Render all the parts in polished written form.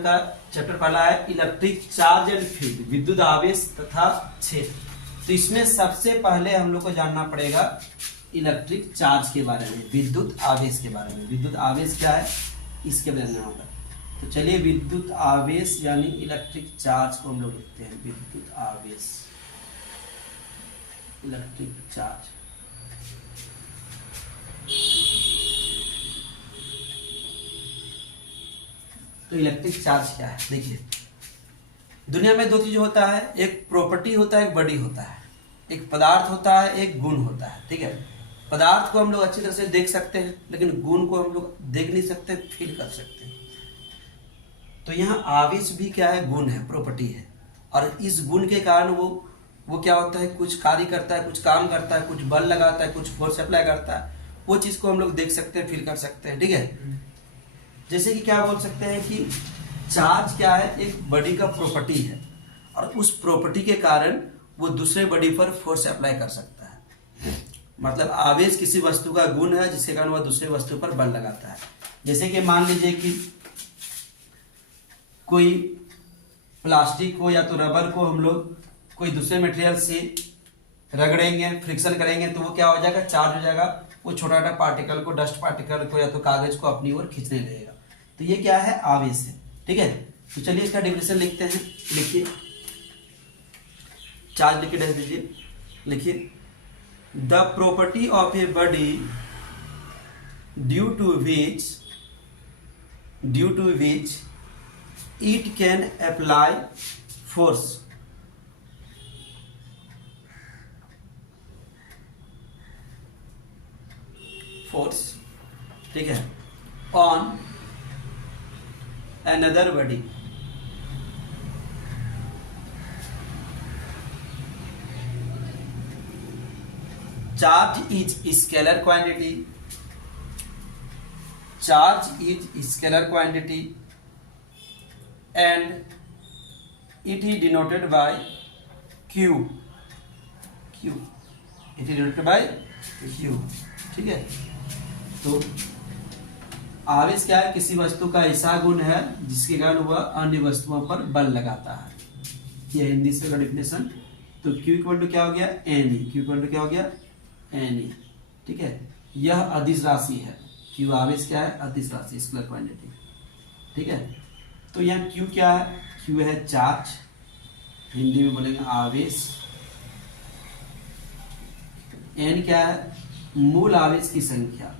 का चैप्टर पहला है इलेक्ट्रिक चार्ज एंड फील्ड, विद्युत आवेश तथा क्षेत्र। तो इसमें सबसे पहले हम लोग को जानना पड़ेगा इलेक्ट्रिक चार्ज के बारे में, विद्युत आवेश के बारे में। विद्युत आवेश क्या है इसके बारे में होगा। तो चलिए विद्युत आवेश यानी इलेक्ट्रिक चार्ज को हम लोग लिखते हैं, विद्युत आवेश, इलेक्ट्रिक चार्ज। तो इलेक्ट्रिक चार्ज क्या है, देखिए दुनिया में दो चीज होता है, एक प्रॉपर्टी होता है, एक बॉडी होता है। एक पदार्थ होता है, एक गुण होता है, ठीक है। पदार्थ को हम लोग अच्छी तरह से देख सकते हैं, लेकिन गुण को हम लोग देख नहीं सकते, फील कर सकते हैं। तो यहाँ आवेश भी क्या है, गुण है, प्रॉपर्टी है। और इस गुण के कारण वो क्या होता है, कुछ कार्य करता है, कुछ काम करता है, कुछ बल लगाता है, कुछ फोर्स अप्लाई करता है। वो चीज को हम लोग देख सकते हैं, फील कर सकते हैं, ठीक है। जैसे कि क्या बोल सकते हैं कि चार्ज क्या है, एक बॉडी का प्रॉपर्टी है, और उस प्रॉपर्टी के कारण वो दूसरे बॉडी पर फोर्स अप्लाई कर सकता है। मतलब आवेश किसी वस्तु का गुण है जिसके कारण वह दूसरे वस्तु पर बल लगाता है। जैसे कि मान लीजिए कि कोई प्लास्टिक को या तो रबर को हम लोग कोई दूसरे मटेरियल से रगड़ेंगे, फ्रिक्शन करेंगे, तो वो क्या हो जाएगा, चार्ज हो जाएगा। वो छोटा छोटा पार्टिकल को, डस्ट पार्टिकल को या तो कागज को अपनी ओर खींचने लगेगा। तो ये क्या है, आवेश है, ठीक है। तो चलिए इसका डेफिनेशन लिखते हैं। लिखिए, चार्ज लिख के दे दीजिए। लिखिए, the property of a body due to which it can apply force ठीक है, on another body charge is scalar quantity and it is denoted by q, ठीक है। तो आवेश क्या है, किसी वस्तु का ऐसा गुण है जिसके कारण वह अन्य वस्तुओं पर बल लगाता है। ये हिंदी से डेफिनेशन। तो Q इक्वल टू क्या हो गया, N e. Q equal to क्या हो गया, N ई, ठीक है। यह अदिश राशि है। Q आवेश क्या है, अदिश राशि, स्केलर क्वांटिटी, ठीक है। तो यहाँ Q क्या है, Q है चार्ज, हिंदी में बोलेंगे आवेश। N क्या है, मूल आवेश की संख्या,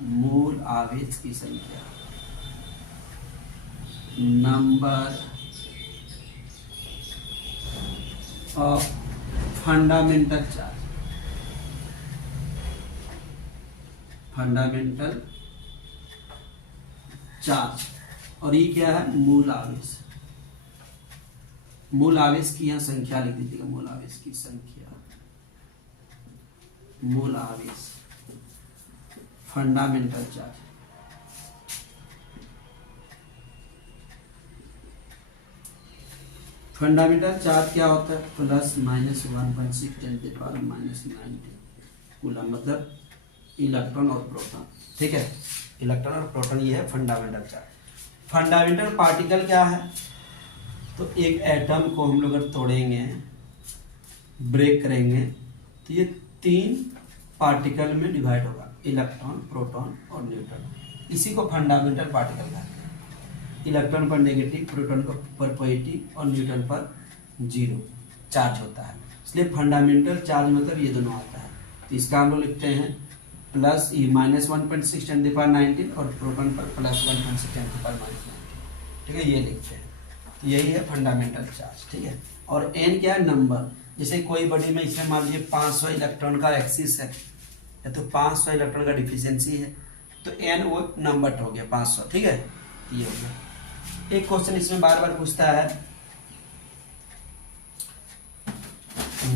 नंबर ऑफ फंडामेंटल चार्ज, और ये क्या है, मूल आवेश। मूल आवेश की यहाँ संख्या लिख दीजिएगा, मूल आवेश की संख्या, मूल आवेश, फंडामेंटल चार्ज। फंडामेंटल चार्ज क्या होता है, प्लस माइनस 1.6 × 10⁻⁹ कूलम, मतलब इलेक्ट्रॉन और प्रोटॉन, ठीक है। इलेक्ट्रॉन और प्रोटॉन, ये है फंडामेंटल चार्ज। फंडामेंटल पार्टिकल क्या है, तो एक एटम को हम लोग अगर तोड़ेंगे, ब्रेक करेंगे, तो ये 3 पार्टिकल में डिवाइड होगा, इलेक्ट्रॉन, प्रोटॉन और न्यूट्रॉन। इसी को फंडामेंटल पार्टिकल कहते हैं। इलेक्ट्रॉन पर नेगेटिव, प्रोटॉन पर पॉजिटिव और न्यूट्रॉन पर 0 चार्ज होता है। इसलिए फंडामेंटल चार्ज मतलब ये दोनों आता है। तो इसका हम लोग लिखते हैं प्लस ई माइनस 1.6 × 10⁻⁹ और प्रोटॉन पर प्लस 1.6 × 10⁻⁹, ठीक है, ये लिखते हैं। तो यही है फंडामेंटल चार्ज, ठीक है। और एन क्या है, नंबर। जैसे कोई बॉडी में इसमें मान लीजिए 500 इलेक्ट्रॉन का एक्सिस है, या तो 500 इलेक्ट्रॉन का डिफिशियंसी है, तो एन वो नंबर हो गया 500, ठीक है। ये हो गया। एक क्वेश्चन इसमें बार बार पूछता है,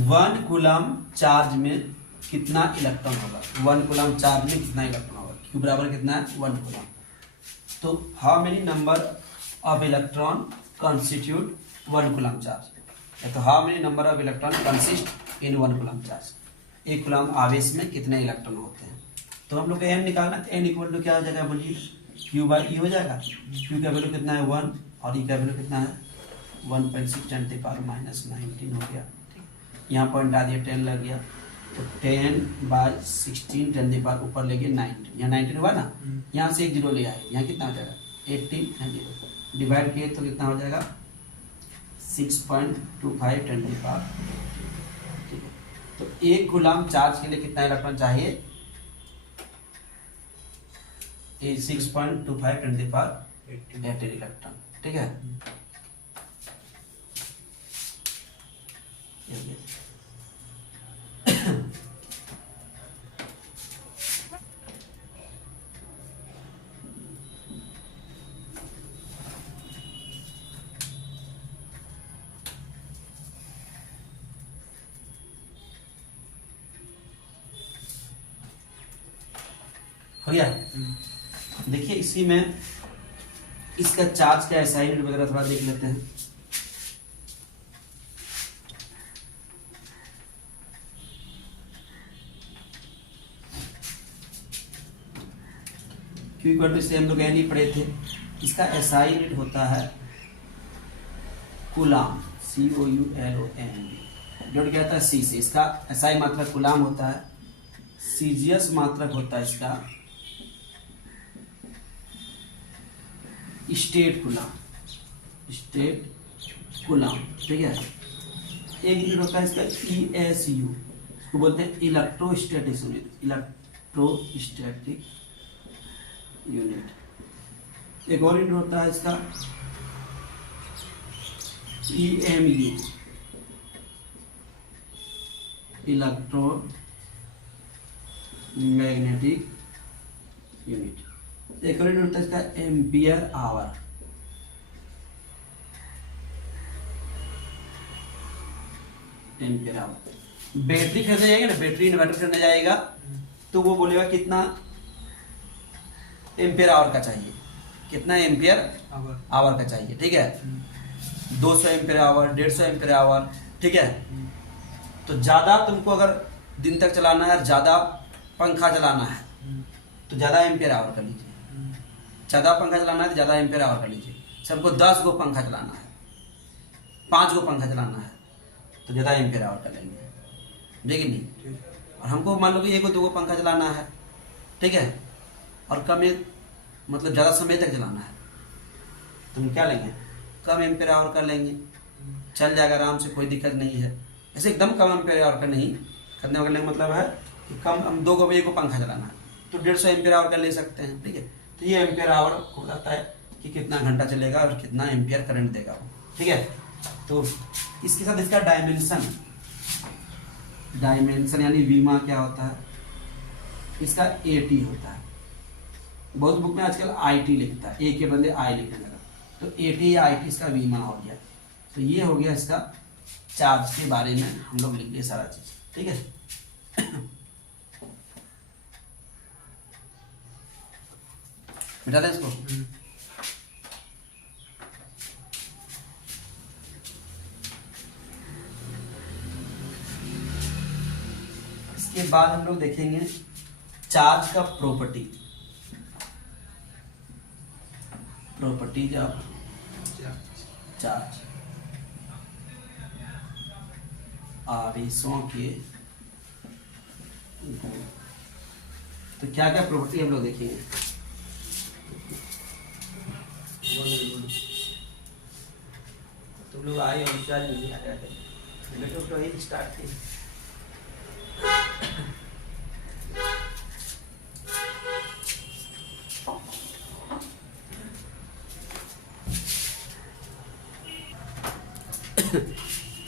1 कूलम चार्ज में कितना इलेक्ट्रॉन होगा, 1 कूलम चार्ज में कितना इलेक्ट्रॉन होगा, Q बराबर कितना है, 1 कूलम। तो how many number of electron constitute 1 coulomb charge, या तो how many number of electron consist in 1 coulomb charge. 1 coulomb आवेश में कितने इलेक्ट्रॉन होते हैं। तो हम लोग को एन निकालना, एन इक्वल टू क्या हो जाएगा, बोलिए Q/E हो जाएगा। Q का वैल्यू कितना है, 1, और ई का वैल्यू कितना है 1.6 × 10⁻⁻19 हो गया। यहाँ पॉइंट आ दिया 10 लग गया, तो 10/16 10 ऊपर ले गए 19, यहाँ 19 हुआ ना, यहाँ से एक जीरो ले आए, यहाँ कितना हो जाएगा 18 0 डिवाइड किए तो कितना हो जाएगा 6.25 10⁻। ठीक है, तो एक कूलम चार्ज के लिए कितना इलेक्ट्रॉन चाहिए 6.25 10⁻18 इलेक्ट्रॉन। ठीक है, हो गया। देखिए इसी में इसका चार्ज का एसआई यूनिट वगैरह थोड़ा देख लेते हैं। क्यू से हम लोग एन ही पढ़े थे। इसका एसआई यूनिट होता है कूलाम, COULOM। जोड़ क्या होता है सी से, इसका एसआई मात्रक कूलाम होता है, सीजीएस मात्रक होता है इसका स्टेट कूलाम। ठीक है, एक यूनिट होता है इसका ESU, इसको बोलते हैं इलेक्ट्रोस्टैटिक यूनिट। एक और यूनिट होता है इसका EMU, इलेक्ट्रोमैग्नेटिक यूनिट। एक और यूनिट होता है इसका एम्पियर आवर। बैटरी खरीदने जाएगा ना, बैटरी इन्वर्टर करने जाएगा तो वो बोलेगा कितना एम्पियर आवर का चाहिए, कितना एम्पियर आवर का चाहिए। ठीक है, 200 एम्पियर आवर, 150 एम्पियर आवर। ठीक है, तो ज्यादा तुमको अगर दिन तक चलाना है, ज्यादा पंखा चलाना है तो ज्यादा एम्पियर आवर कर लीजिए, ज्यादा पंखा चलाना है तो ज्यादा एम्पियर आवर कर लीजिए। सबको 10 गो पंखा चलाना है, 5 गो पंखा चलाना है तो ज्यादा एम्पियर आवर कर लेंगे, ठीक नहीं। और हमको मान लो कि 1 गो 2 गो पंखा चलाना है, ठीक है, और कम मतलब ज़्यादा समय तक चलाना है तो हम क्या लेंगे, कम एम्पियर आवर कर लेंगे, चल जाएगा आराम से, कोई दिक्कत नहीं है। ऐसे एकदम कम एम्पियर आवर का नहीं करने का मतलब है कि कम, हम 2 को 1 को पंखा चलाना है तो 150 एम्पियर आवर का ले सकते हैं। ठीक है, तो ये एम्पियर आवर हो जाता है कि कितना घंटा चलेगा और कितना एम्पियर करंट देगा वो। ठीक है, तो इसके साथ इसका डायमेंशन यानी वीमा क्या होता है, इसका AT होता है। बहुत बुक में आजकल IT लिखता है, A के बदले I लिखने लगा, तो AT या IT इसका वीमा हो गया। तो ये हो गया इसका चार्ज के बारे में हम लोग लिख लिए सारा चीज। ठीक है, मिटा दें इसको। इसके बाद हम लोग देखेंगे चार्ज का प्रॉपर्टीज ऑफ चार्ज, आवेशों के गुण। तो क्या क्या प्रॉपर्टी हम लोग देखेंगे। तुम लोग आए और विचार नहीं आ रहा है, तो ही स्टार्ट थी।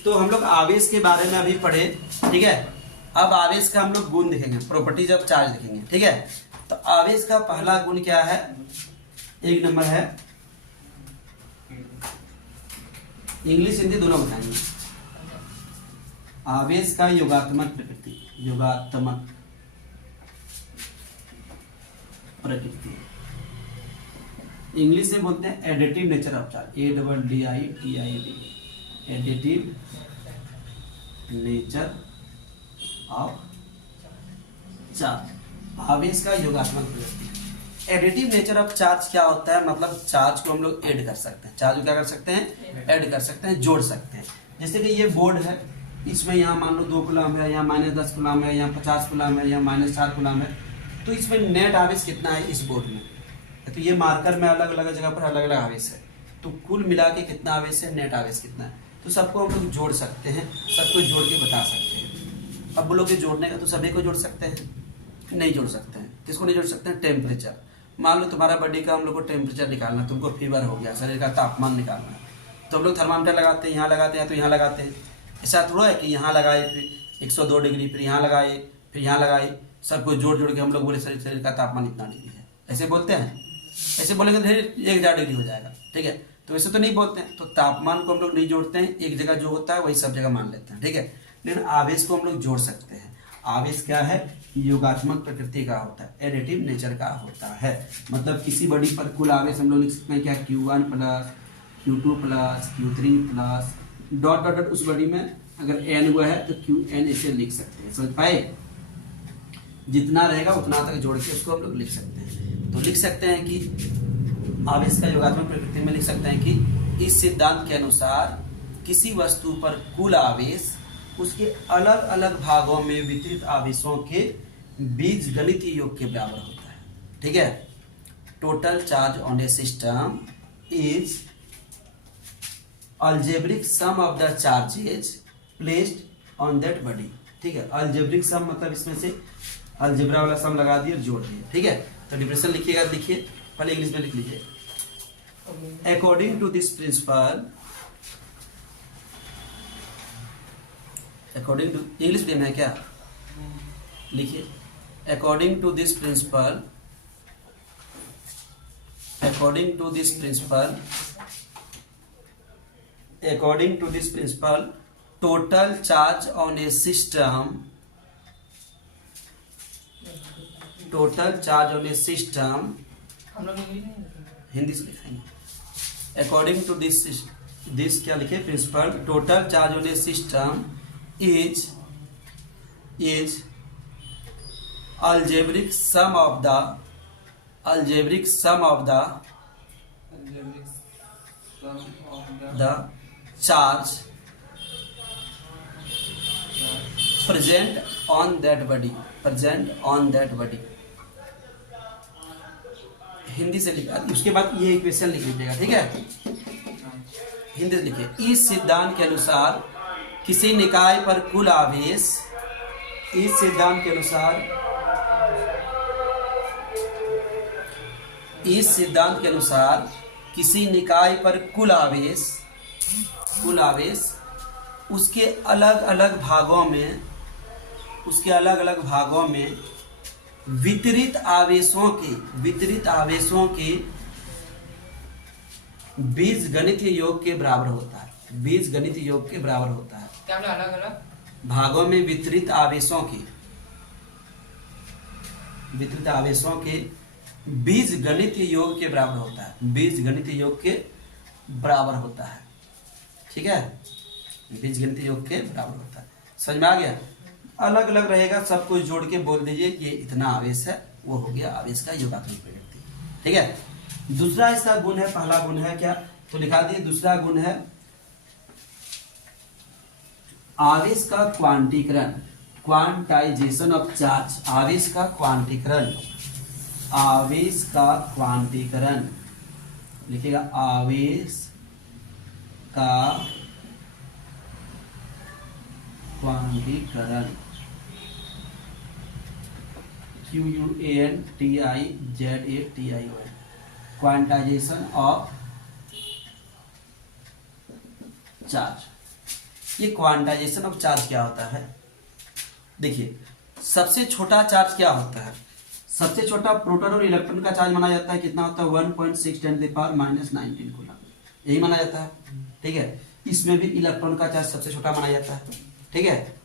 तो हम लोग आवेश के बारे में अभी पढ़े। ठीक है, अब आवेश का हम लोग गुण देखेंगे, प्रॉपर्टीज ऑफ चार्ज देखेंगे। ठीक है, तो आवेश का पहला गुण क्या है, 1 नंबर है, इंग्लिश हिंदी दोनों बताएंगे। आवेश का योगात्मक प्रकृति, इंग्लिश में बोलते हैं additive nature of charge, ADDITIV, additive nature of charge, आवेश का योगात्मक प्रकृति। एडिटिव नेचर ऑफ चार्ज क्या होता है, मतलब चार्ज को हम लोग ऐड कर सकते हैं, चार्ज को क्या कर सकते हैं, ऐड कर सकते हैं, जोड़ सकते हैं। जैसे कि ये बोर्ड है, इसमें यहाँ मान लो 2 कूलम है, यहाँ -10 कूलम है, यहाँ 50 कूलम है, यहाँ -4 कूलम है, तो इसमें नेट आवेश कितना है इस बोर्ड में, तो ये मार्कर में अलग अलग जगह पर अलग अलग आवेश है, तो कुल मिला के कितना आवेश है, नेट आवेश कितना है, तो सबको हम लोग जोड़ सकते हैं, सबको जोड़ के बता सकते हैं। अब बोलोगे जोड़ने का, तो सभी को जोड़ सकते हैं, नहीं जोड़ सकते हैं। किसको नहीं जोड़ सकते हैं, टेम्परेचर। मान लो तुम्हारा बॉडी का हम लोग को टेम्परेचर निकालना, तुमको फीवर हो गया, शरीर का तापमान निकालना है, तो हम लोग थर्मामीटर लगाते हैं, यहाँ लगाते हैं, तो यहाँ लगाते हैं। ऐसा थोड़ा है कि यहाँ लगाए फिर 102 डिग्री, फिर यहाँ लगाए, फिर यहाँ लगाए, सबको जोड़ जोड़ के हम लोग बोले शरीर का तापमान इतना डिग्री है, ऐसे बोलते हैं। ऐसे बोलेंगे तो 1000 डिग्री हो जाएगा, ठीक है, तो ऐसे तो नहीं बोलते हैं। तो तापमान को हम लोग नहीं जोड़ते हैं, एक जगह जो होता है वही सब जगह मान लेते हैं, ठीक है। लेकिन आवेश को हम लोग जोड़ सकते हैं। आवेश क्या है, योगात्मक प्रकृति का होता है, एडिटिव नेचर का होता है। मतलब किसी बॉडी पर कुल आवेश हम लोग लिख सकते हैं क्या, Q1 plus Q2 plus Q3 plus dot dot dot, उस बॉडी में अगर n हुआ है तो Qn ऐसे लिख सकते हैं, समझ पाए। जितना रहेगा उतना तक जोड़ के उसको हम लोग लिख सकते हैं। तो लिख सकते हैं कि आवेश का योगात्मक प्रकृति में लिख सकते हैं कि इस सिद्धांत के अनुसार किसी वस्तु पर कुल आवेश उसके अलग अलग भागों में वितरित आवेशों के बीजगणितीय योग के बराबर होता है, ठीक है। Total charge on a system is algebraic sum of the charges placed on that body, ठीक है। अलजेब्रिक सम मतलब इसमें से अलजेब्रा वाला सम लगा दिए, जोड़ दिए, ठीक है। तो डिफरेंशियल लिखिएगा, लिखिए, पहले इंग्लिश में लिख लीजिए। According to this principle, according to, English में है क्या, लिखिए। According to this principle, according to this principle, according to this principle, total charge on a system, total charge on a system, Hindi से लिखेंगे। अकॉर्डिंग टू दिस क्या लिखे, principle, total charge on a system is algebraic sum of the charge present on that body, Hindi से लिखा, उसके बाद ये equation लिख लीजिएगा, ठीक है। हिंदी से लिखिए। इस सिद्धांत के अनुसार किसी निकाय पर कुल आवेश, इस सिद्धांत के अनुसार, इस सिद्धांत के अनुसार किसी निकाय पर कुल आवेश उसके अलग अलग भागों में, उसके अलग अलग भागों में वितरित आवेशों के बीजगणितीय योग के बराबर होता है, बीजगणितीय योग के बराबर होता है। क्या अलग अलग भागों में वितरित आवेशों के बीजगणितीय योग के बराबर होता है, बीजगणितीय योग के बराबर होता है, ठीक है। बीजगणितीय योग के बराबर होता है, समझ में आ गया। अलग अलग रहेगा, सब कुछ जोड़ के बोल दीजिए ये इतना आवेश है, वो हो गया आवेश का योगात्मक प्रकृति, ठीक है। दूसरा इसका गुण है, पहला गुण है क्या, तो लिखा दिए। दूसरा गुण है आवेश का क्वांटीकरण, क्वांटाइजेशन ऑफ चार्ज, आवेश का क्वांटीकरण, आवेश का क्वांटीकरण लिखिएगा, आवेश का क्वांटीकरण, QUANTIZATION, क्वांटाइजेशन ऑफ चार्ज। ये क्वांटाइजेशन ऑफ चार्ज क्या होता है, देखिए। सबसे छोटा चार्ज क्या होता है, सबसे छोटा प्रोटॉन और इलेक्ट्रॉन का चार्ज माना जाता है, कितना होता है, 1.6 × 10⁻⁻19 कूलम, यही माना जाता है, ठीक है। इसमें भी इलेक्ट्रॉन का चार्ज सबसे छोटा माना जाता है, ठीक है।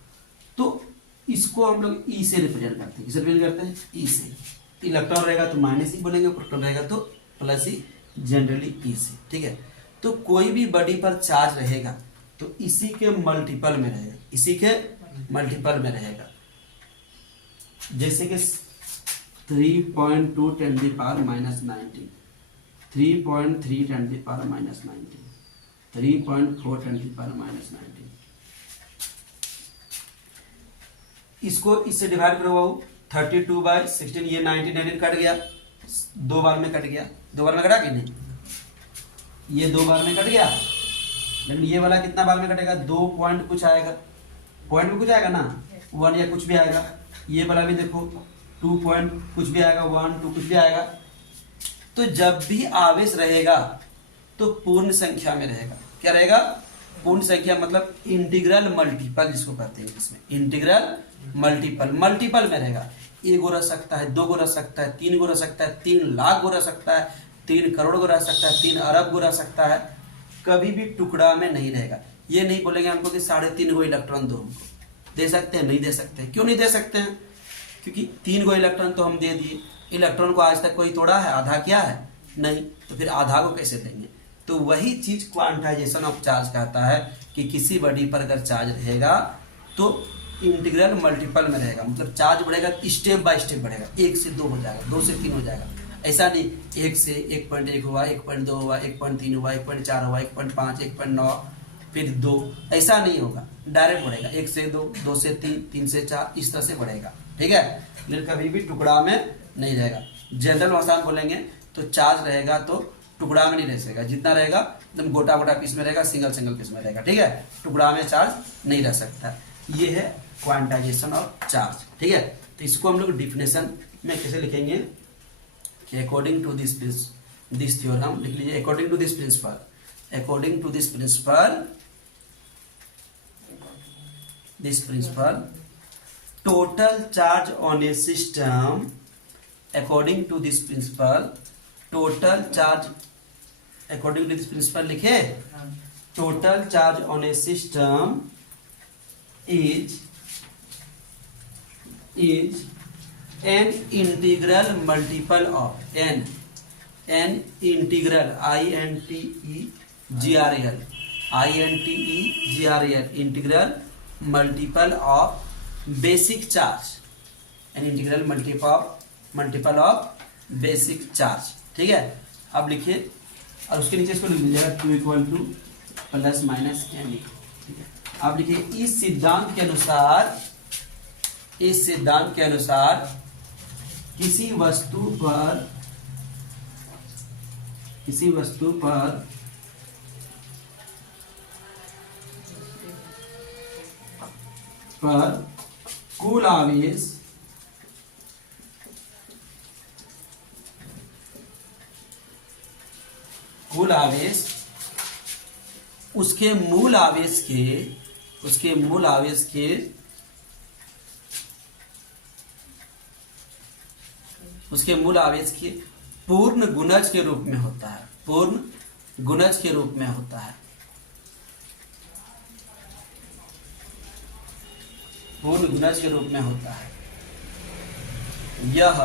तो इसको हम लोग ई से रिप्रेजेंट करते हैं, किसे रिप्रेजेंट करते हैं, ई से। इलेक्ट्रॉन रहेगा तो माइनस ई बोलेंगे, प्रोटॉन रहेगा तो प्लस ई, जनरली ई से, ठीक है। तो कोई भी बॉडी पर चार्ज रहेगा तो इसी के मल्टीपल में रहेगा, इसी के मल्टीपल में रहेगा। जैसे कि 3.2 10 की पावर -19, 3.3 10 की पावर -19, 3.4 10 की पावर -19। इसको इससे डिवाइड करो बाबू, 32/16, ये 19 कट गया, 2 बार में कट गया, 2 बार में कटा कि नहीं, ये 2 बार में कट गया, लेकिन ये वाला कितना बार में कटेगा, 2 पॉइंट कुछ आएगा, पॉइंट में कुछ आएगा ना, 1 या कुछ भी आएगा। ये वाला भी देखो 2 पॉइंट कुछ भी आएगा, 1 2 कुछ भी आएगा। तो जब भी आवेश रहेगा तो पूर्ण संख्या में रहेगा। क्या रहेगा, पूर्ण संख्या, मतलब इंटीग्रल मल्टीपल जिसको कहते हैं, इसमें इंटीग्रल मल्टीपल में रहेगा। 1 गो रह सकता है, 2 गो रह सकता है, 3 गो रह सकता है, 3 लाख गो रह सकता है, 3 करोड़ गो रह सकता है, 3 अरब गो रह सकता है, कभी भी टुकड़ा में नहीं रहेगा। ये नहीं बोलेंगे हमको कि 3.5 गो इलेक्ट्रॉन दो, हमको दे सकते हैं, नहीं दे सकते। क्यों नहीं दे सकते हैं, क्योंकि 3 गो इलेक्ट्रॉन तो हम दे दिए, इलेक्ट्रॉन को आज तक कोई तोड़ा है, आधा किया है नहीं, तो फिर आधा को कैसे देंगे। तो वही चीज क्वांटाइजेशन ऑफ चार्ज कहता है कि किसी बॉडी पर अगर चार्ज रहेगा तो इंटीग्रल मल्टीपल में रहेगा, मतलब चार्ज बढ़ेगा, स्टेप बाय स्टेप बढ़ेगा, 1 से 2 हो जाएगा, 2 से 3 हो जाएगा। ऐसा नहीं 1 से 1.1 हुआ, 1.2 हुआ, 1.3 हुआ, 1.4 हुआ, 1.5, 1.9, फिर 2, ऐसा नहीं होगा, डायरेक्ट बढ़ेगा, 1 से 2, 2 से 3, 3 से 4, इस तरह से बढ़ेगा। ठीक है, लेकिन कभी भी टुकड़ा में नहीं रहेगा। जनरल भाषा में बोलेंगे तो चार्ज रहेगा तो टुकड़ा में नहीं रह सकेगा, जितना रहेगा एकदम गोटा गोटा पीस में रहेगा, सिंगल पीस में रहेगा। ठीक है, टुकड़ा में चार्ज नहीं रह सकता। ये है क्वांटाइजेशन ऑफ चार्ज। ठीक है, तो इसको हम लोग डिफिनेशन में कैसे लिखेंगे कि अकॉर्डिंग टू दिस थ्योरम, लिख लीजिए, according to this principle total charge on a system, according to this principle, total charge, according to this principle लिखे, total charge on a system is an integral multiple of n integral integral multiple of basic charge, an integral multiple of basic charge. ठीक है, अब लिखिए, और उसके नीचे इसको लिख लीजिएगा 2 = ±n। ठीक है, अब लिखिए, इस सिद्धांत के अनुसार किसी वस्तु पर कुल आवेश उसके मूल आवेश के पूर्ण गुणज के रूप में होता है, पूर्ण गुणज के रूप में होता है, पूर्ण गुणज के रूप में होता है। यह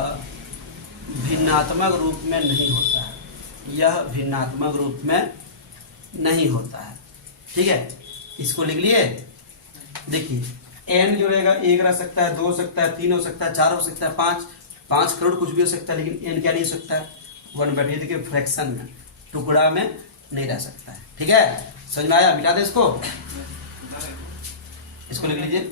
भिन्नात्मक रूप में नहीं होता है, यह भिन्नात्मक रूप में नहीं होता है। ठीक है, इसको लिख लिए। देखिए, n जो रहेगा 1 रह सकता है, 2 हो सकता है, 3 हो सकता है, 4 हो सकता है, 5 करोड़ कुछ भी हो सकता है, लेकिन n क्या नहीं हो सकता है, 1/8। देखिए, फ्रैक्शन में, टुकड़ा में नहीं रह सकता है। ठीक है, समझ में आया, मिटा दे इसको लिख लीजिए।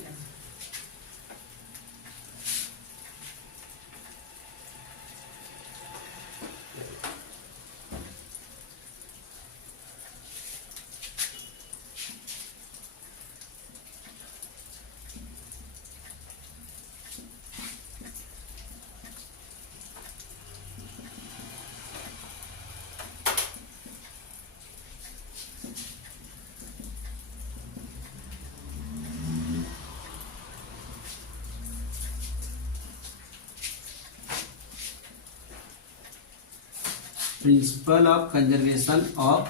Principle of conservation of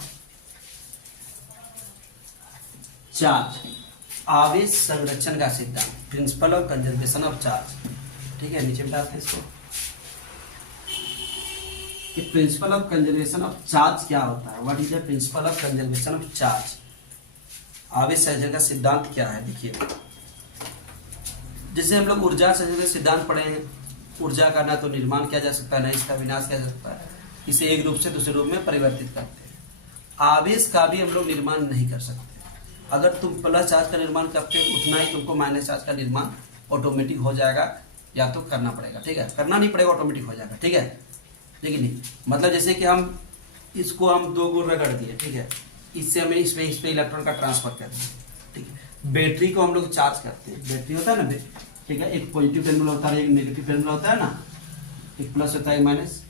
charge, आवेश संरक्षण का सिद्धांत, principle of conservation of charge. ठीक है, नीचे बताते हैं इसको कि principle of conservation of charge क्या होता है। What is the principle of conservation of charge, आवेश संरक्षण का सिद्धांत क्या है। देखिए, जैसे हम लोग ऊर्जा संरक्षण का सिद्धांत पढ़े हैं, ऊर्जा का ना तो निर्माण किया जा सकता है ना इसका विनाश किया जा सकता है, इसे एक रूप से दूसरे रूप में परिवर्तित करते हैं। आवेश का भी हम लोग निर्माण नहीं कर सकते। अगर तुम प्लस चार्ज का निर्माण करते हो उतना ही तुमको माइनस चार्ज का निर्माण ऑटोमेटिक हो जाएगा, या तो करना पड़ेगा, ठीक है, करना नहीं पड़ेगा, ऑटोमेटिक हो जाएगा, ठीक है। लेकिन नहीं मतलब जैसे कि हम इसको हम दो गुण रगड़ दिए, ठीक है, इससे हमें इस पे इलेक्ट्रॉन का ट्रांसफर कर दिया, ठीक है। बैटरी को हम लोग चार्ज करते हैं, बैटरी होता है ना, ठीक है, एक पॉजिटिव टर्मिनल होता है एक नेगेटिव टर्मिनल होता है ना, एक प्लस होता है एक माइनस।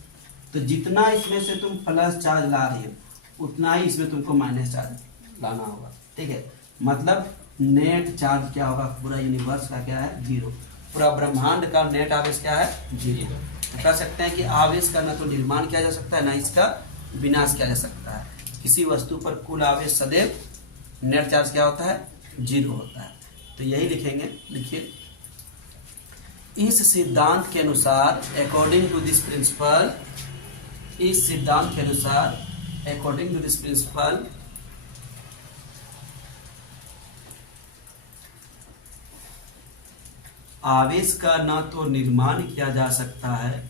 तो जितना इसमें से तुम प्लस चार्ज ला रही हो उतना ही इसमें तुमको माइनस चार्ज लाना होगा, ठीक है। मतलब नेट चार्ज क्या होगा, पूरा यूनिवर्स का क्या है, जीरो। पूरा ब्रह्मांड का नेट आवेश क्या है, जीरो। तो कह सकते हैं कि आवेश का ना तो निर्माण किया जा सकता है ना इसका विनाश किया जा सकता है। किसी वस्तु पर कुल आवेश सदैव नेट चार्ज क्या होता है, जीरो होता है। तो यही लिखेंगे, लिखिए, इस सिद्धांत के अनुसार अकॉर्डिंग टू दिस प्रिंसिपल, इस सिद्धांत के अनुसार अकॉर्डिंग टू दिस प्रिंसिपल आवेश का न तो निर्माण किया जा सकता है,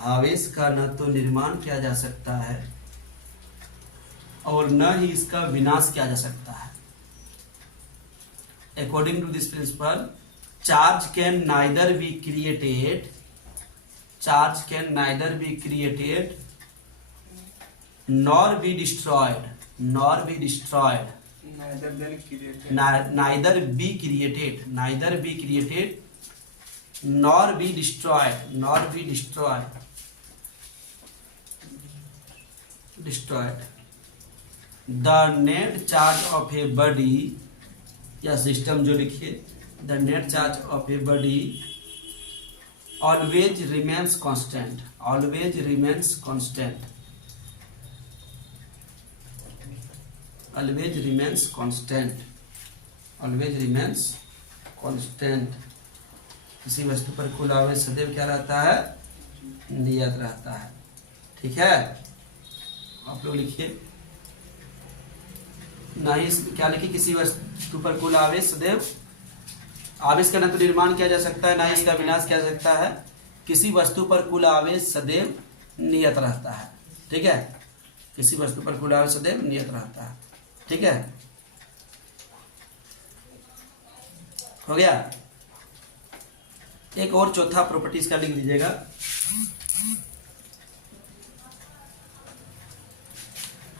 आवेश का न तो निर्माण किया जा सकता है और न ही इसका विनाश किया जा सकता है। According to this principle charge can neither be created, charge can neither be created nor be destroyed, nor be destroyed, neither be created, neither be created nor be destroyed, nor be destroyed, destroyed. The net charge of a body या system जो लिखिए, the net charge of a body always remains constant, always remains constant, always remains constant, always remains constant। किसी वस्तु पर कुल आवेश सदैव क्या रहता है, नियत रहता है, ठीक है। आप लोग लिखिए, ना ही क्या लिखिए, किसी वस्तु पर कुल आवेश सदैव, आवेश का न तो निर्माण किया जा सकता है ना ही इसका विनाश किया जा सकता है। किसी वस्तु पर कुल आवेश सदैव नियत रहता है, ठीक है, किसी वस्तु पर कुल आवेश सदैव नियत रहता है, ठीक है, हो गया। एक और चौथा प्रॉपर्टीज का लिख दीजिएगा,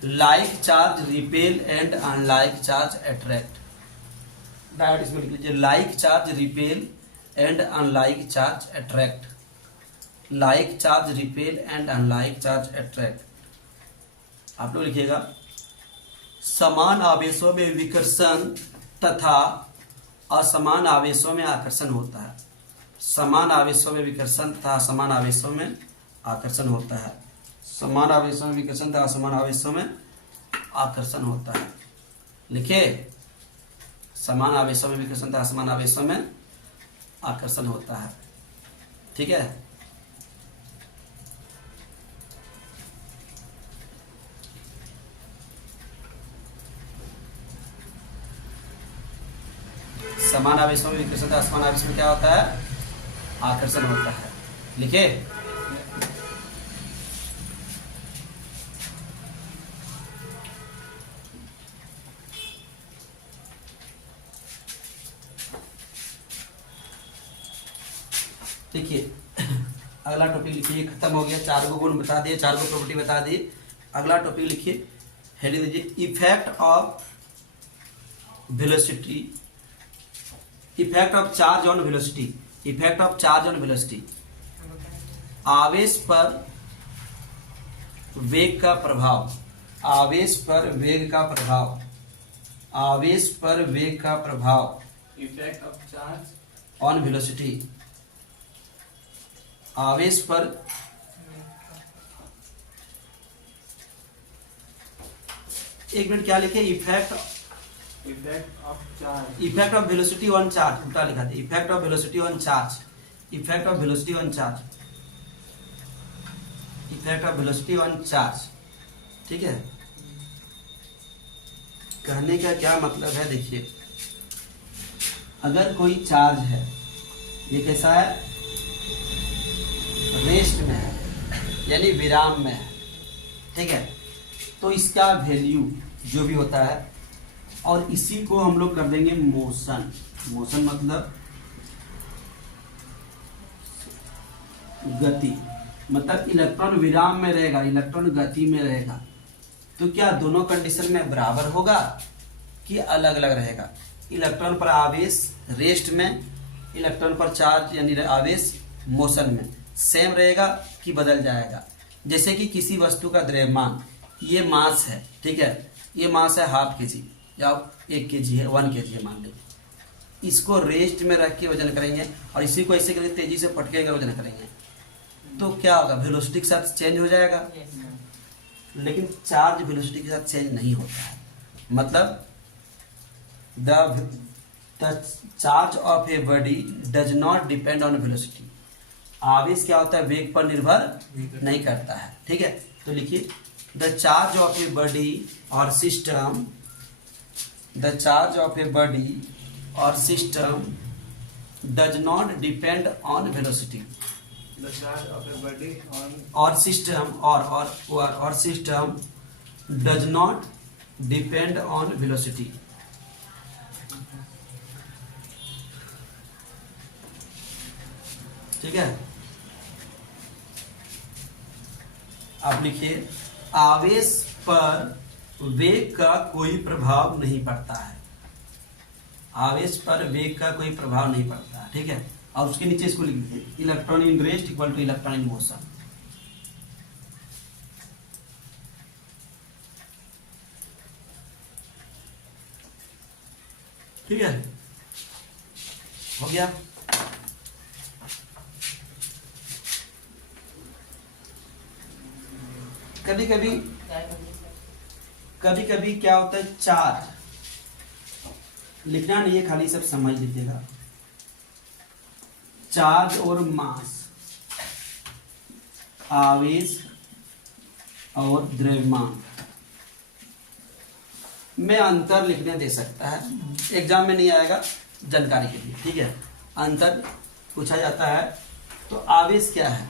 like charge repel and unlike charge attract. Direct इसमें लिख लीजिए, like charge repel and unlike charge attract, like charge repel and unlike charge attract. आप लोग लिखिएगा, समान आवेशों में विकर्षण तथा असमान आवेशों में आकर्षण होता है, समान आवेशों में विकर्षण तथा असमान आवेशों में आकर्षण होता है, समान आवेशों में विकर्षण तथा असमान आवेशों में आकर्षण होता है। लिखिए, समान आवेशों में विकर्षण तथा असमान आवेशों में आकर्षण होता है, ठीक है। समान आवेशों में विकर्षण तथा असमान आवेश में क्या होता है, आकर्षण होता है। लिखे, देखिए अगला टॉपिक लिखिए, खत्म हो गया, चार गो गुण बता दिए, चार गो प्रॉपर्टी बता दी। अगला टॉपिक लिखिए, हेडिंग दीजिए, effect of velocity, effect of charge on velocity, effect of charge on velocity. आवेश पर वेग का प्रभाव, आवेश पर वेग का प्रभाव, आवेश पर वेग का प्रभाव, effect of charge on velocity, आवेश पर एक मिनट, क्या लिखे, effect of charge, effect of velocity on charge, उल्टा लिखा था, effect of velocity on charge, effect of velocity on charge, effect of velocity on charge, ठीक है। कहने का क्या मतलब है, देखिए, अगर कोई चार्ज है, ये कैसा है, रेस्ट में है यानी विराम में है, ठीक है। तो इसका वैल्यू जो भी होता है, और इसी को हम लोग कर देंगे मोशन। मोशन मतलब गति, मतलब इलेक्ट्रॉन विराम में रहेगा, इलेक्ट्रॉन गति में रहेगा। तो क्या दोनों कंडीशन में बराबर होगा कि अलग अलग रहेगा? इलेक्ट्रॉन पर आवेश रेस्ट में, इलेक्ट्रॉन पर चार्ज यानी आवेश मोशन में सेम रहेगा कि बदल जाएगा? जैसे कि किसी वस्तु का द्रव्यमान, ये मास है, ठीक है, ये मास है 1/2 kg या 1 kg है, 1 kg है मान लो। इसको रेस्ट में रख के वजन करेंगे और इसी को ऐसे करके तेजी से पटकेंगे वजन करेंगे, तो क्या होगा? वेलोसिटी के साथ चेंज हो जाएगा। लेकिन चार्ज वेलोसिटी के साथ चेंज नहीं होता है। मतलब the charge of a body does not depend on velocity. आवेश क्या होता है? वेग पर निर्भर नहीं करता है, ठीक है। तो लिखिए the charge of a body और system, the charge of a body और system does not depend on velocity. The charge of a body on और सिस्टम और system does not depend on velocity. ठीक है। आप लिखिए आवेश पर वेग का कोई प्रभाव नहीं पड़ता है। आवेश पर वेग का कोई प्रभाव नहीं पड़ता है, ठीक है। और उसके नीचे इसको लिख दीजिए electron in rest equal two electron in motion. ठीक है, हो गया। कभी कभी क्या होता है, चार्ज लिखना नहीं है, खाली सब समझ लीजिएगा। चार्ज और मास, आवेश और द्रव्यमान में अंतर लिखने दे सकता है। एग्जाम में नहीं आएगा, जानकारी के लिए, ठीक है। अंतर पूछा जाता है। तो आवेश क्या है?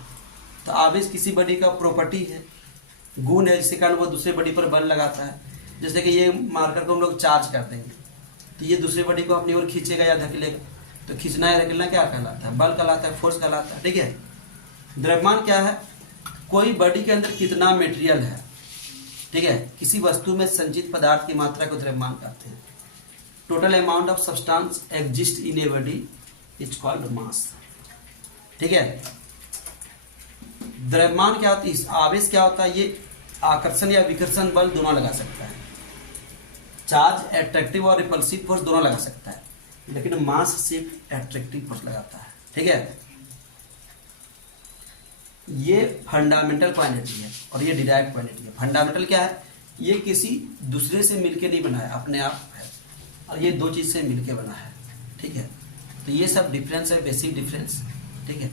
तो आवेश किसी बॉडी का प्रॉपर्टी है, गुण है, जिसके कारण वो दूसरे बॉडी पर बल लगाता है। जैसे कि ये मार्कर को हम लोग चार्ज कर देंगे तो ये दूसरे बॉडी को अपनी ओर खींचेगा या धकेलेगा। तो खींचना या धकेलना क्या कहलाता है? बल कहलाता है, फोर्स कहलाता है, ठीक है। द्रव्यमान क्या है? कोई बॉडी के अंदर कितना मटेरियल है, ठीक है, किसी वस्तु में संचित पदार्थ की मात्रा को द्रव्यमान कहते हैं। Total amount of substance exist in a body is called मास, ठीक है। द्रव्यमान क्या होती है? आवेश क्या होता है? ये आकर्षण या विकर्षण बल दोनों लगा सकता है। चार्ज एट्रैक्टिव और रिपल्सिव फोर्स दोनों लगा सकता है, लेकिन मास सिर्फ एट्रैक्टिव फोर्स लगाता है, ठीक है। ये फंडामेंटल क्वांटिटी है और ये डिराइव्ड क्वांटिटी है। फंडामेंटल क्या है? ये किसी दूसरे से मिलके नहीं बना है, अपने आप है, और ये दो चीज से मिलके बना है, ठीक है। तो ये सब डिफरेंस है, बेसिक डिफरेंस, ठीक है।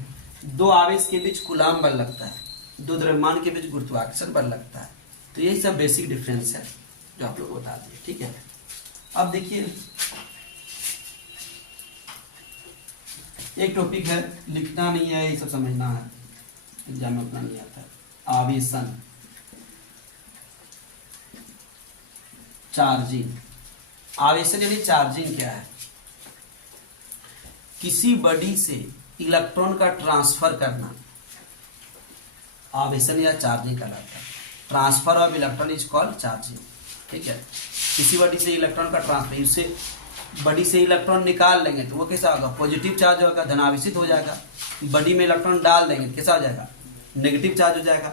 दो आवेश के बीच कूलाम बल लगता है, दो द्रव्यमान के बीच गुरुत्वाकर्षण बल लगता है। तो यही सब बेसिक डिफरेंस है जो आप लोग को बता दिए, ठीक है। अब देखिए एक टॉपिक है, लिखना नहीं है, ये सब समझना है, एग्जाम में उतना नहीं आता है। आवेशन, चार्जिंग। आवेशन यानी चार्जिंग क्या है? किसी बॉडी से इलेक्ट्रॉन का ट्रांसफर करना आवेशन या चार्जिंग कहलाता है। Transfer of electron is called charging, ठीक है। किसी बॉडी से इलेक्ट्रॉन का ट्रांसफर, उससे बॉडी से इलेक्ट्रॉन निकाल लेंगे तो वो कैसा होगा? पॉजिटिव चार्ज होगा, धनावेशित हो जाएगा। बॉडी में इलेक्ट्रॉन डाल देंगे तो कैसा हो जाएगा? नेगेटिव चार्ज हो जाएगा।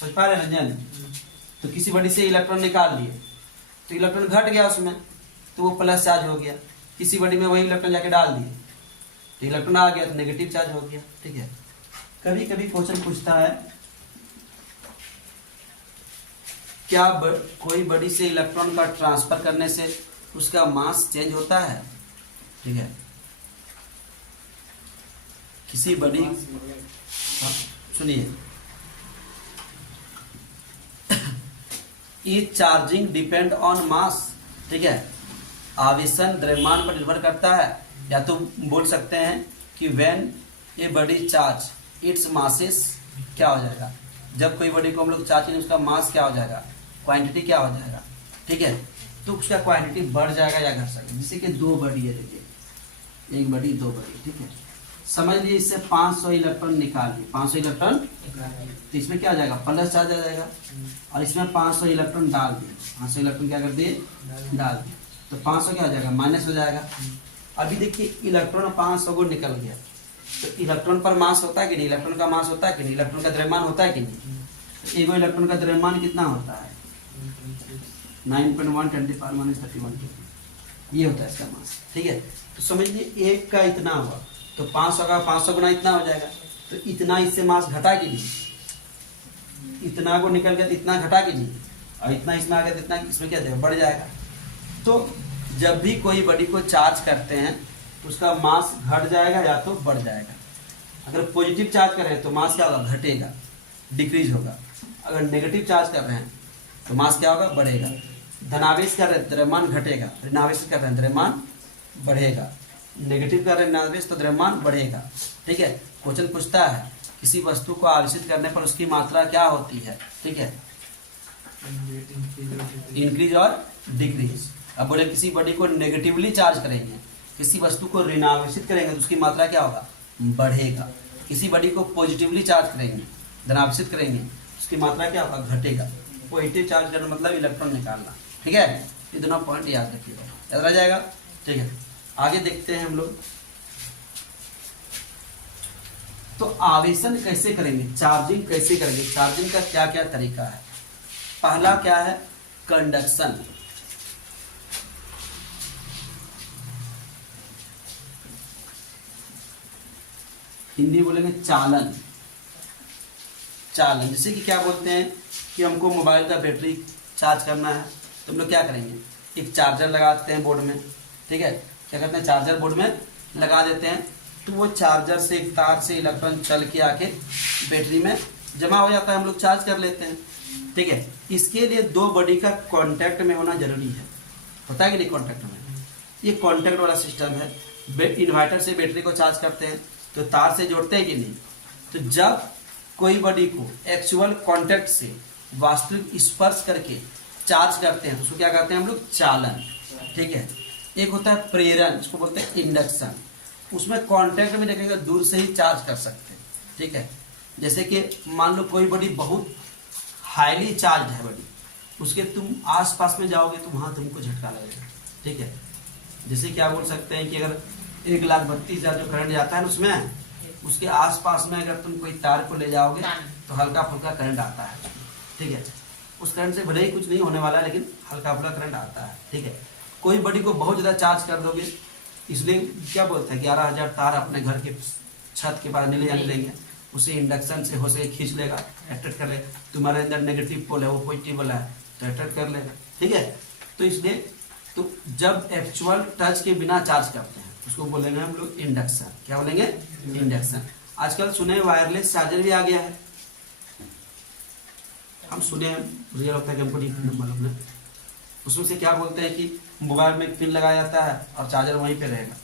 समझ पा रहे हैं रंजन? तो किसी बॉडी से इलेक्ट्रॉन निकाल लिए तो इलेक्ट्रॉन घट गया उसमें, तो वो प्लस चार्ज हो गया। किसी बॉडी में वही इलेक्ट्रॉन जाके डाल दिए तो इलेक्ट्रॉन आ गया तो नेगेटिव चार्ज हो गया, ठीक है। कभी कभी क्वेश्चन पूछता है क्या कोई बॉडी से इलेक्ट्रॉन का ट्रांसफर करने से उसका मास चेंज होता है, ठीक है। किसी बॉडी, सुनिए, ये चार्जिंग डिपेंड ऑन मास, ठीक है। आवेशन द्रव्यमान पर निर्भर करता है, या तो बोल सकते हैं कि when a body charge it's masses क्या हो जाएगा, जब कोई बॉडी को हम लोग चार्ज करेंगे उसका मास क्या हो जाएगा, क्वांटिटी क्या हो जाएगा, ठीक है। तो उसका क्वांटिटी बढ़ जाएगा या घट सकता है। जैसे कि दो बॉडी है, देखिए एक बॉडी दो बॉडी, ठीक है। समझ लीजिए इससे 500 इलेक्ट्रॉन निकाल दिए, 500 इलेक्ट्रॉन, तो इसमें क्या आ जाएगा, प्लस चार्ज आ जाएगा। और इसमें 500 इलेक्ट्रॉन डाल दिए, 500 इलेक्ट्रॉन क्या कर दिए, डाल दिए, तो 500 क्या हो जाएगा, माइनस हो जाएगा। अभी देखिए इलेक्ट्रॉन 500 को निकल गया, तो इलेक्ट्रॉन पर मास होता है कि नहीं, इलेक्ट्रॉन का मास होता है कि नहीं, इलेक्ट्रॉन का द्रव्यमान होता है कि नहीं। तो एक इलेक्ट्रॉन का द्रव्यमान कितना होता है, 9.1 10 - 31, ये होता है इसका मास, ठीक है। तो समझिए एक का इतना हुआ, तो 500 का 500 गुना इतना हो जाएगा, तो इतना इससे मास घटा कि नहीं, इतना को निकल गया तो इतना घटा कि नहीं, और इतना इसमें आ गया तो इतना इसमें क्या जाएगा, बढ़ जाएगा। तो जब भी कोई बॉडी को चार्ज करते हैं तो उसका मास घट जाएगा या तो बढ़ जाएगा। अगर पॉजिटिव चार्ज कर रहे हैं तो मास क्या होगा, घटेगा, डिक्रीज होगा। अगर नेगेटिव चार्ज कर रहे हैं तो मास क्या होगा, बढ़ेगा। धनावेश कर रहे हैं द्रव्यमान घटेगा, ऋणावेश कर रहे हैं द्रव्यमान बढ़ेगा। नेगेटिव कर रहे हैं ऋणावेश तो द्रव्यमान बढ़ेगा, ठीक है। क्वेश्चन पूछता है किसी वस्तु को आवेशित करने पर उसकी मात्रा क्या होती है, ठीक है, इंक्रीज और डिक्रीज। अब बोले किसी बॉडी को नेगेटिवली चार्ज करेंगे, किसी वस्तु को ऋणावेशित करेंगे तो उसकी मात्रा क्या होगा, बढ़ेगा। किसी बॉडी को पॉजिटिवली चार्ज करेंगे, धनावेशित करेंगे, उसकी मात्रा क्या होगा, घटेगा। पॉजिटिव चार्ज करना मतलब इलेक्ट्रॉन निकालना, ठीक है। ये दोनों पॉइंट याद रखिएगा, याद रह जाएगा, ठीक है। आगे देखते हैं हम लोग, तो आवेशन कैसे करेंगे, चार्जिंग कैसे करेंगे, चार्जिंग का क्या क्या तरीका है। पहला क्या है, कंडक्शन। हिंदी बोलेंगे चालन, चालन। जैसे कि क्या बोलते हैं कि हमको मोबाइल का बैटरी चार्ज करना है, तो हम लोग क्या करेंगे, एक चार्जर लगाते हैं बोर्ड में, ठीक है। क्या करते हैं, चार्जर बोर्ड में लगा देते हैं, तो वो चार्जर से एक तार से इलेक्ट्रॉन चल के आके बैटरी में जमा हो जाता है, हम लोग चार्ज कर लेते हैं, ठीक है। इसके लिए दो बॉडी का कांटेक्ट में होना जरूरी है, होता है कि नहीं कांटेक्ट में, ये कांटेक्ट वाला सिस्टम है। इन्वर्टर से बैटरी को चार्ज करते हैं तो तार से जोड़ते हैं कि नहीं। तो जब कोई बॉडी को एक्चुअल कांटेक्ट से वास्तविक स्पर्श करके चार्ज करते हैं तो उसको क्या करते हैं हम लोग, चालन, ठीक है। एक होता है प्रेरण, इसको बोलते हैं इंडक्शन। उसमें कांटेक्ट में देखेंगे दूर से ही चार्ज कर सकते हैं, ठीक है। जैसे कि मान लो कोई बॉडी बहुत हाईली चार्ज है बॉडी, उसके तुम आसपास में जाओगे तो वहां तुमको झटका लगेगा, ठीक है। जैसे क्या बोल सकते हैं कि अगर 1,32,000 जो करंट जाता है ना उसमें, उसके आसपास में अगर तुम कोई तार को ले जाओगे तो हल्का फुल्का करंट आता है, ठीक है। उस करंट से भले ही कुछ नहीं होने वाला है, लेकिन हल्का फुल्का करंट आता है, ठीक है। कोई बॉडी को बहुत ज़्यादा चार्ज कर दोगे, इसलिए क्या बोलते हैं 11,000 तार अपने घर के छत के पास ले जाने देंगे, उसे इंडक्शन से हो सके खींच लेगा, अट्रैक्ट कर लेगा। तुम्हारे अंदर नेगेटिव पोल है, वो पॉजिटिव वाला है तो अट्रैक्ट कर लेगा, ठीक है। तो इसलिए तो जब एक्चुअल टच के बिना चार्ज करते हैं उसको बोलेंगे हम लोग इंडक्शन। क्या बोलेंगे, इंडक्शन। आजकल सुने वायरलेस चार्जर भी आ गया है, हम सुने, मुझे लगता है कि हमको नहीं मालूम है। उसमें से क्या बोलते हैं कि मोबाइल में पिन लगाया जाता है और चार्जर वहीं पे रहेगा,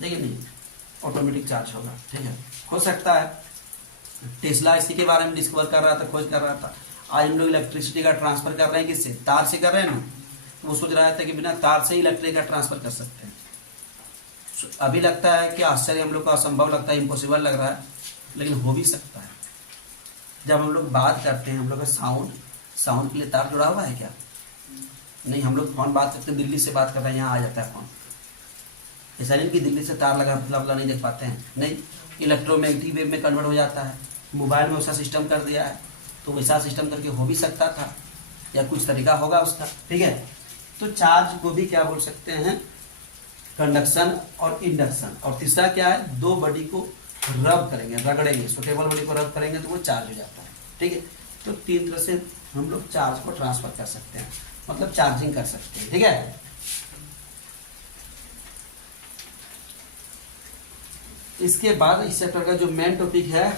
देखिए नहीं, ऑटोमेटिक चार्ज होगा, ठीक है। हो सकता है टेस्ला इसी के बारे में डिस्कवर कर रहा था, खोज कर रहा था। आज हम लोग इलेक्ट्रिसिटी का ट्रांसफर कर रहे हैं, किससे, तार से कर रहे हैं ना। वो सोच रहा था कि बिना तार से ही इलेक्ट्रिक का ट्रांसफर कर सकते हैं। अभी लगता है कि आश्चर्य, हम लोग को असंभव लगता है, इम्पॉसिबल लग रहा है, लेकिन हो भी सकता है। जब हम लोग बात करते हैं, हम लोग का साउंड के लिए तार जुड़ा हुआ है क्या, नहीं। हम लोग फोन बात करते हैं, दिल्ली से बात कर रहे हैं, यहाँ आ जाता है फोन। ऐसा नहीं कि दिल्ली से तार लगा मतलब नहीं देख पाते हैं, नहीं। इलेक्ट्रोमैग्नेटिक वेव में कन्वर्ट हो जाता है। मोबाइल में वैसा सिस्टम कर दिया है, तो वैसा सिस्टम करके हो भी सकता था, या कुछ तरीका होगा उसका, ठीक है। तो चार्ज को भी क्या बोल सकते हैं, कंडक्शन और इंडक्शन। और तीसरा क्या है, दो बॉडी को रब करेंगे, रगड़ेंगे, सुटेबल बॉडी को रब करेंगे तो वो चार्ज हो जाता है, ठीक है। तो तीन तरह से हम लोग चार्ज को ट्रांसफर कर सकते हैं, मतलब चार्जिंग कर सकते हैं, ठीक है। इसके बाद इस चैप्टर का जो मेन टॉपिक है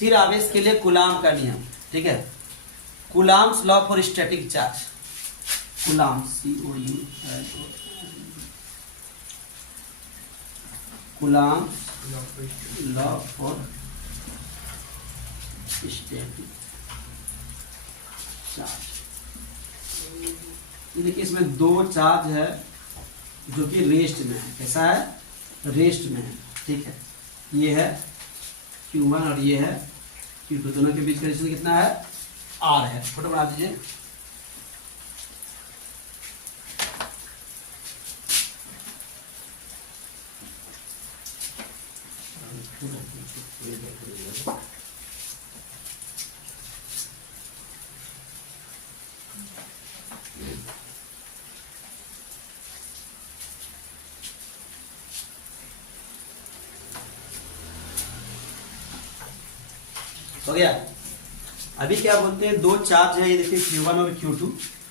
स्थिर आवेश के लिए कूलाम का नियम, ठीक है, coulombs law for static charge, coulombs coulombs law for static charge. ये देखिए इसमें दो चार्ज है जो कि रेस्ट में है, कैसा है, रेस्ट में है, ठीक है, ये है Q1 और ये है Q2, दोनों के बीच का डिस्टेंस कितना है, R है, फोटो बना दीजिए। हो गया। अभी क्या बोलते हैं, दो चार्ज है, ये देखिए Q1 और Q2,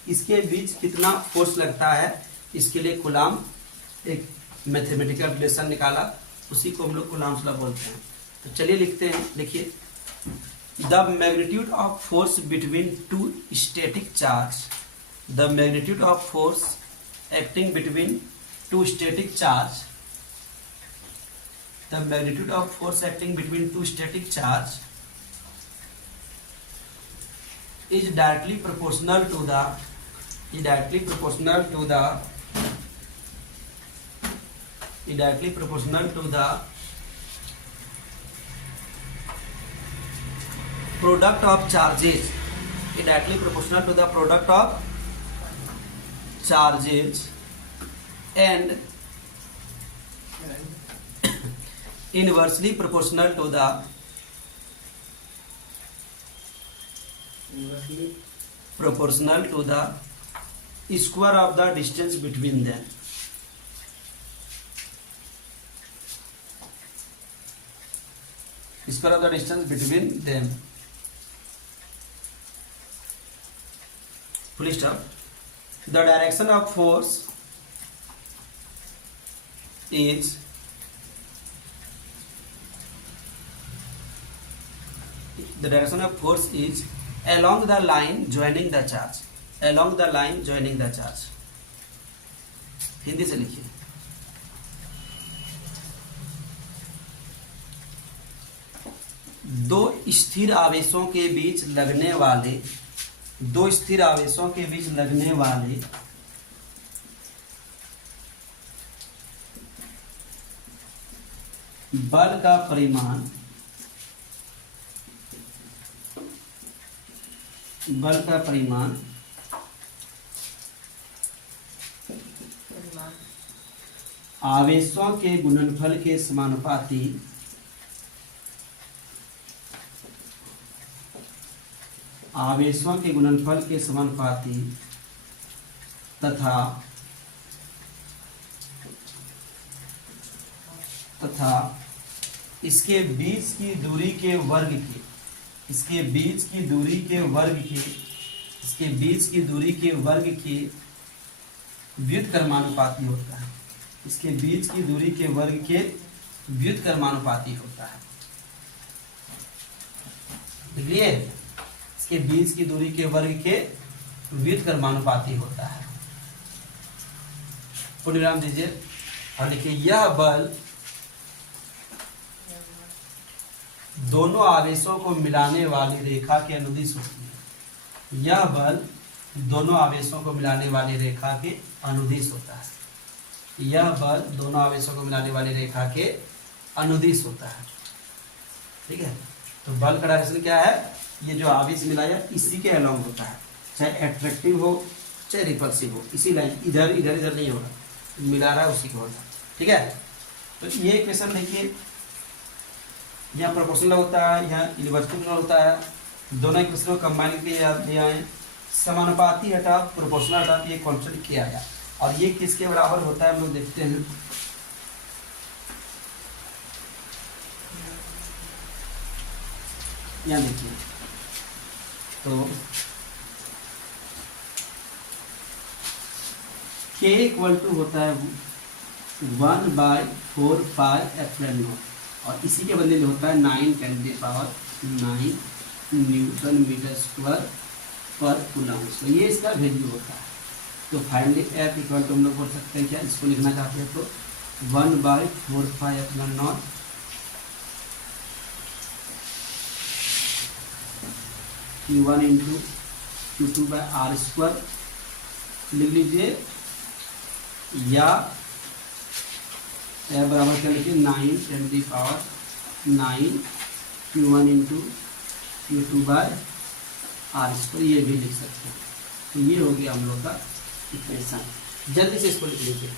इसके बीच कितना फोर्स लगता है, इसके लिए कूलाम एक मैथमेटिकल रिलेशन निकाला, उसी को हम लोग कूलाम्स लॉ बोलते हैं। तो चलिए लिखते हैं, लिखिए, the magnitude of force between two static charge, the magnitude of force acting between two static charge, the magnitude of force acting between two static charge is directly proportional to the directly proportional to the product of charges, directly proportional to the product of charges and inversely proportional to the square of the distance between them, square of the distance between them, full stop. The direction of force is along the line joining the charge, along the line joining the charge। Hindi से लिखिए, दो स्थिर आवेशों के बीच लगने वाले बल का परिमाण आवेशों के गुणनफल के समानुपाती तथा इसके बीच की दूरी के वर्ग के व्युत्क्रमानुपाती होता है, इसके बीच की दूरी के वर्ग के व्युत्क्रमानुपाती होता है, देखिए, इसके बीच की दूरी के वर्ग के व्युत्क्रमानुपाती होता है। पूर्णविराम दीजिए और लिखिए, यह बल दोनों आवेशों को मिलाने वाली रेखा के अनुदिश होती है, यह बल दोनों आवेशों को मिलाने वाली रेखा के अनुदिश होता है, यह बल दोनों आवेशों को मिलाने वाली रेखा के अनुदिश होता है, ठीक है। तो बल का डायरेक्शन क्या है, ये जो आवेश मिलाया इसी के अलॉन्ग होता है, चाहे एट्रैक्टिव हो चाहे रिपल्सिव हो, इसी लाइन, इधर नहीं होगा, मिला रहा है उसी को होता है, ठीक है। तो ये इक्वेशन देखिए, यहाँ प्रोपोर्शनल होता है, यहाँ इन्वर्सली होता है, दोनों इक्वेशन को कंबाइन करके ले आए, समानुपाती हटा प्रोपोर्शनल हटा, ये कांस्टेंट किया गया, और ये किसके बराबर होता है हम लोग देखते हैं। यहाँ देखिए, तो K इक्वल टू होता है 1/4 पाई एप्सिलॉन नॉट, और इसी के बदले में होता है 9 × 10⁻⁴ 9 न्यूटन मीटर स्क्वायर पर कूलम। ये इसका वैल्यू होता है। तो फाइनली एफ इक्वल टू हम लोग बोल सकते हैं क्या, इसको लिखना चाहते हैं तो 1/4πε0 Q1 इंटू Q2/r² लिख लीजिए, या एफ बराबर क्या लिखिए 9 Q1 इंटू Q2/r², ये भी लिख सकते हैं। तो ये हो गया हम लोग का इक्वेशन। जल्दी से इसको लिख लीजिए।